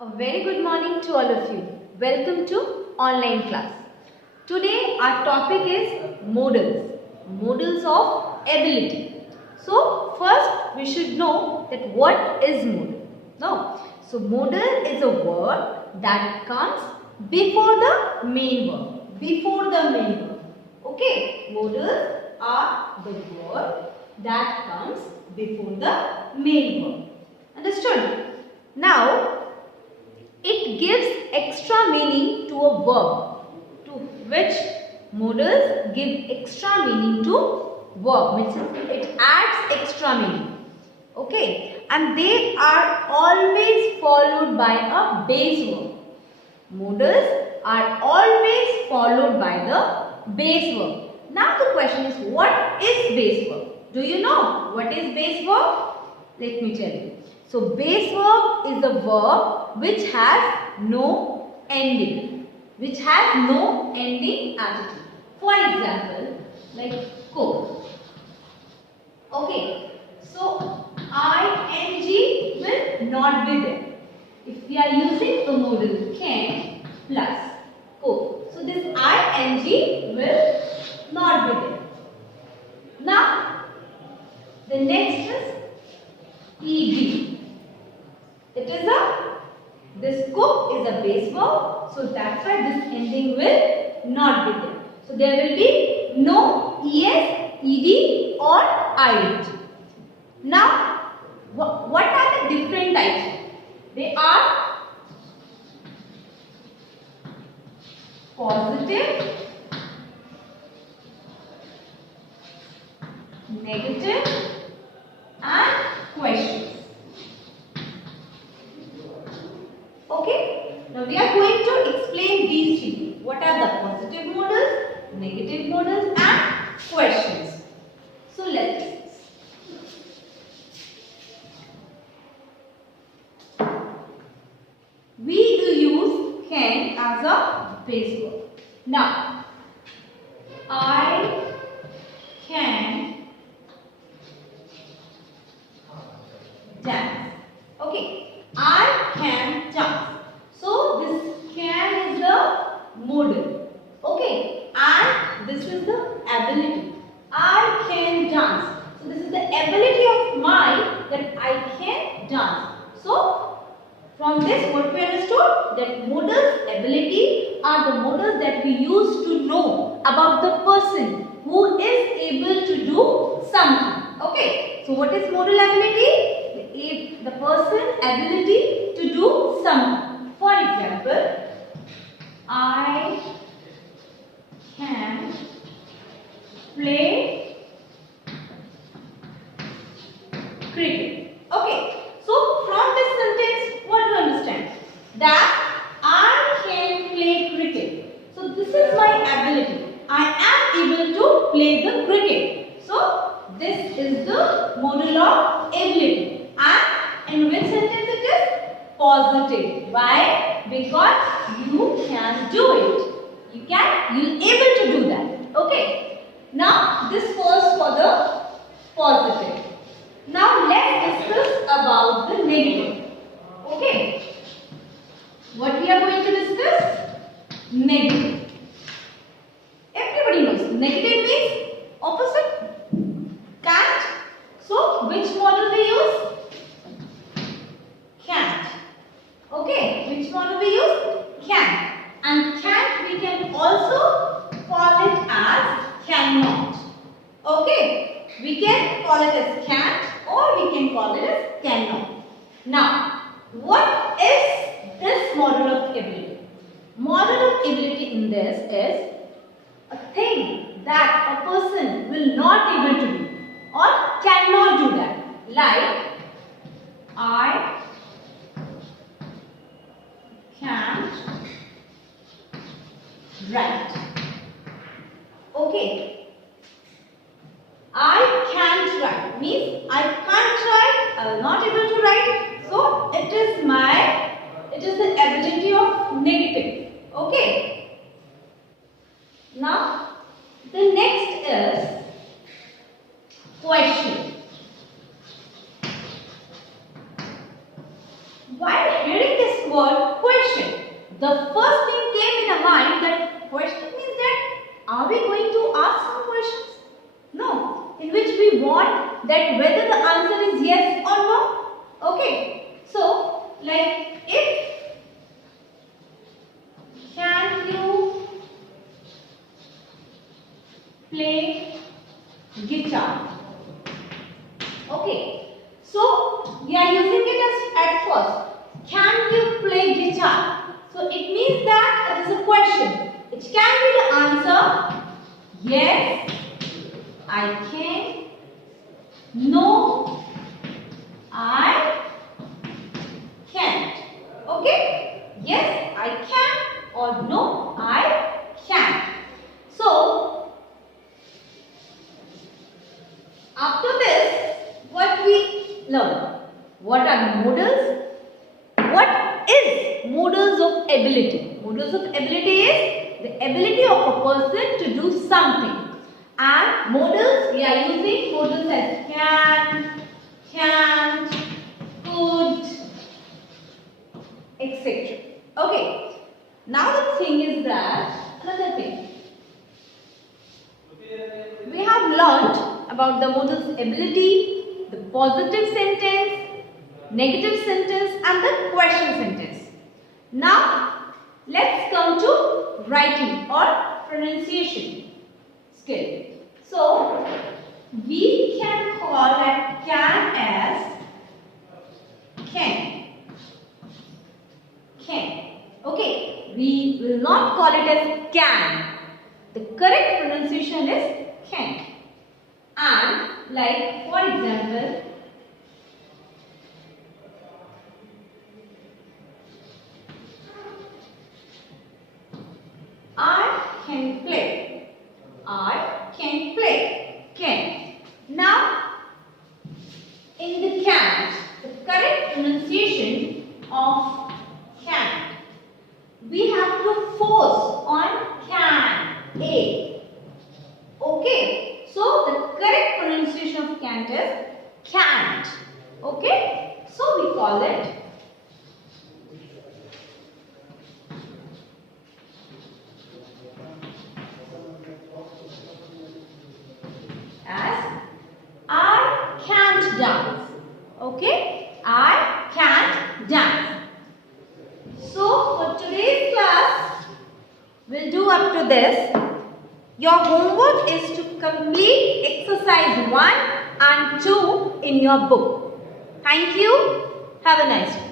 A very good morning to all of you. Welcome to online class. Today our topic is modals. Modals of ability. So first we should know that what is modal. No. So modal is a word that comes before the main verb. Before the main verb. Okay. Modals are the word that comes before the main verb. Understood? Now it gives extra meaning to a verb, to which modals give extra meaning to verb. Means it adds extra meaning. Okay, and they are always followed by a base verb. Modals are always followed by the base verb. Now the question is, what is base verb? Do you know what is base verb? Let me tell you. So base verb is a verb which has no ending. Which has no ending adjective. For example, like cook. Okay. So ing will not be there. If we are using the modal can plus cook. So this ing will not be there. Now the next is ed. This cook is a base verb, so that's why this ending will not be there. So there will be no es, ed or ing. Now, what are the different types? They are positive, negative and questions. Okay, now we are going to explain these three. What are the positive modals, negative modals and questions. So let's discuss. We use can as a base verb. Now, I can dance. Okay. I can dance. So this can is the modal. Okay. And this is the ability. I can dance. So this is the ability of mine that I can dance. So from this what we understood, that modals ability are the modals that we use to know about the person who is able to do something. Okay. So what is modal ability? The person ability to do something. For example, I can play cricket. Okay. So from this sentence, what do you understand? That I can play cricket. So this is my ability. I am able to play the cricket. So this is the modal of ability. And in which sentence it is? Positive. Why? Because you can do it. You're able to do that. Okay. Now this falls for the positive. Now let's discuss about the negative. Okay. What we are going to discuss? Negative. Everybody knows. Negative means opposite. Can't. So which model we use? Can't. Okay, which model we use? Can. And can't we can also call it as cannot. Okay, we can call it as can't or we can call it as cannot. Now, what is this model of ability? Model of ability in this is a thing that a person will not able to do or cannot do that. Like, I can't write. Okay. I can't write means I can't write, I am not able to write. So it is the ability of negative. Okay. Now the next is question. While hearing this word mind that question means that are we going to ask some questions? No, in which we want that whether the answer is yes or no. Okay, so like if can you play guitar? Okay, so we are using it as at first. Can you play guitar? So it means that it is a question. It can be the answer yes, I can. No, I can't. Okay? Yes, I can or no, I can't. So, after this, what we learn? What are modals? What is modals of ability? Modals of ability is the ability of a person to do something. And modals, we are using modals as can, can't, could, etc. Okay. Now the thing is that, another thing. We have learnt about the modals ability, the positive sentence, negative sentence and the question sentence. Now, let's come to writing or pronunciation skill. So, we can call that can as can. Can. Okay, we will not call it as can. The correct pronunciation is can. And like for example, I can play. I can play. Can. Now, in the can, the correct pronunciation of can, we have to force on can. A. Okay. So, the correct pronunciation of can't is can't. Okay. So, we call it as I can't dance. Okay, I can't dance. So for today's class, we'll do up to this. Your homework is to complete exercise 1 and 2 in your book. Thank you. Have a nice day.